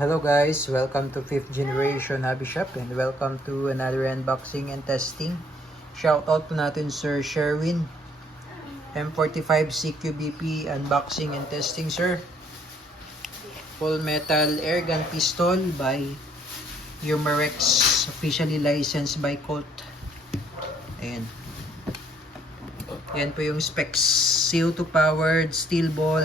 Hello guys, welcome to 5th Generation Hobby Shop and welcome to another unboxing and testing. Shoutout po natin Sir Sherwin, M45 CQBP unboxing and testing sir. Full metal air gun pistol by Umarex, officially licensed by Colt. Ayan. Yan po yung specs. CO2 powered, steel ball,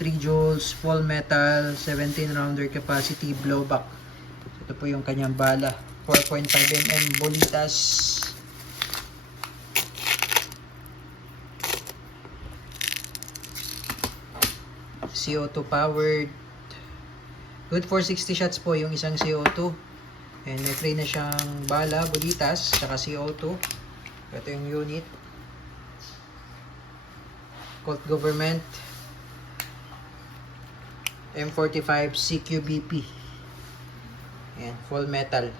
3 joules, full metal, 17 rounder capacity, blowback. Ito po yung kanyang bala. 4.5mm bolitas. CO2 powered. Good for 60 shots po yung isang CO2. And may free na siyang bala, bolitas, saka CO2. Ito yung unit. Colt Government M45 CQBP. Ayan, full metal.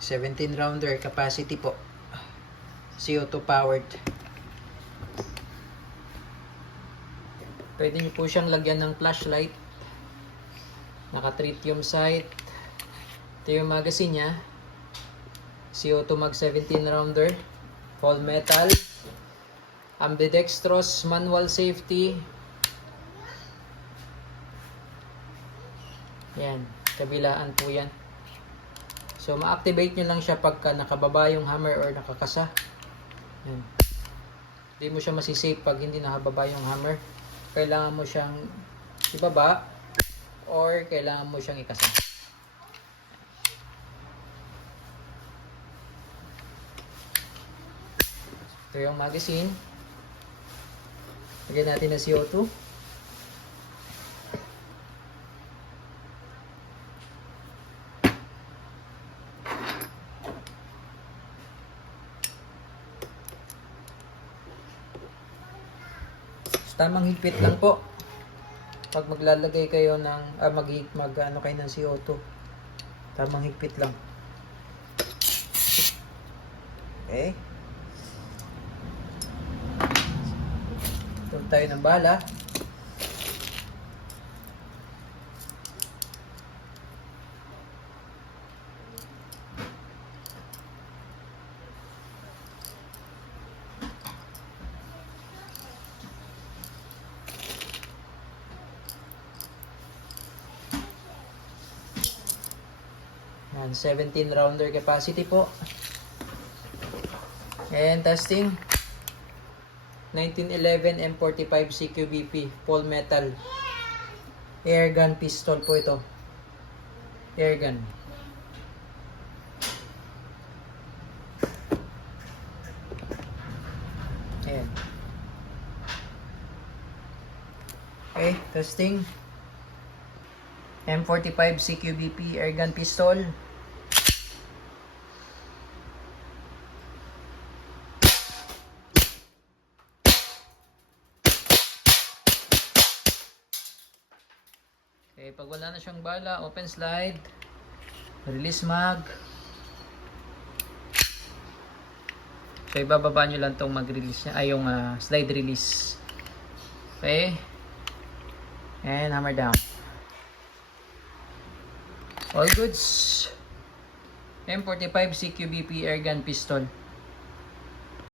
(17 rounder capacity po. CO2 powered. Pwede nyo po siyang lagyan ng flashlight. Naka-tritium sight. Ito yung magazine niya. CO2 mag 17 rounder. Full metal. Ambidextrous manual safety. Yan. Kabilaan po yan. So ma-activate nyo lang siya pagka nakababa yung hammer or nakakasa. Yan. Hindi mo siya masisave pag hindi nakababa yung hammer. Kailangan mo siyang ibaba or kailangan mo siyang ikasa. Ito yung magazine. Lagyan natin na CO2. Tamang higpit lang po. Pag maglalagay kayo ng ano kayo ng CO2. Tamang higpit lang. Okay. Ito tayo ng bala. Yan, 17 rounder capacity po. And testing. 1911 M45 CQBP full metal air gun pistol po ito. Air gun. Ayan. Okay, testing. M45 CQBP air gun pistol. Okay, pag wala na siyang bala, open slide, release mag. So ibababa nyo lang tong mag-release niya, ay yung slide release. Okay, and hammer down. All goods. M45 CQBP air gun pistol.